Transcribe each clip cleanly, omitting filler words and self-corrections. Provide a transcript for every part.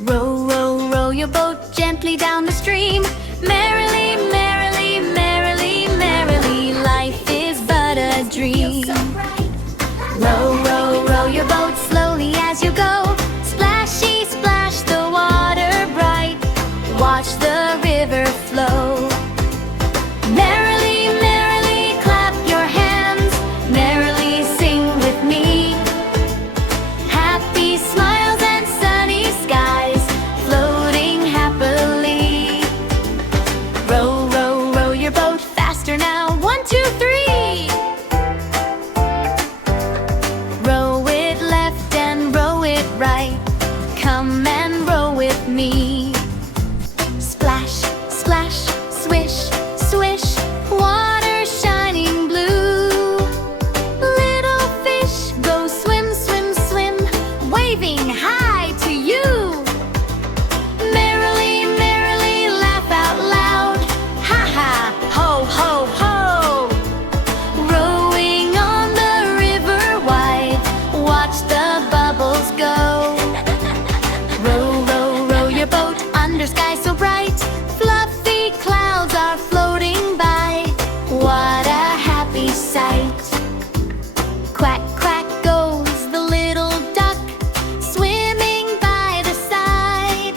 Row, row, row your boat gently down the stream. Merrily, merrily, merrily, merrily, life is but a dream. Row, row, row your boat slowly as you go. Splashy, splash the water bright. Watch the river flow. Merrily, merrily, clap your hands. Merrily sing with me. Happy smiles and sunny skies, floating happily. Row, row, row your boat faster now. 1, 2, 3. Row it left and row it right. Come and row with me. Splash, splash, swish, swish, water shining blue. Little fish go swim, swim, swim, waving hi to you. Merrily, merrily, laugh out loud. Ha ha, ho, ho, ho. Rowing on the river wide, watch the bubbles go. Row, row, row your boat under sky so bright. Fluffy clouds are floating by. What a happy sight. Quack, quack goes the little duck, swimming by the side.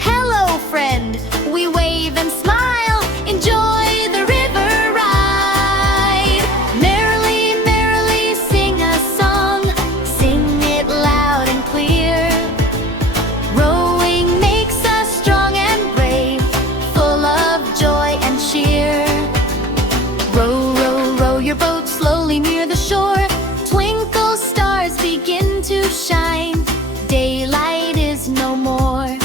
Hello, friend, we wave and smile. Enjoy the river ride. Merrily, merrily sing a song. Sing it loud and clear. Rowing makes us strong and brave, full of joy and cheer. Row, row, row your boat slowly near the shore. Twinkle stars begin to shine. Daylight is no more.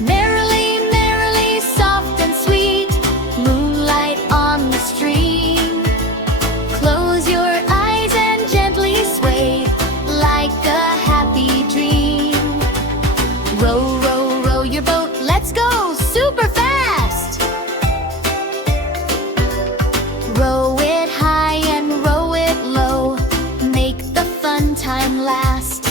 Merrily, merrily, soft and sweet, moonlight on the stream. Close your eyes and gently sway like a happy dream. Row, row, row your boat, let's go super fast. Row it high and row it low, make the fun time last.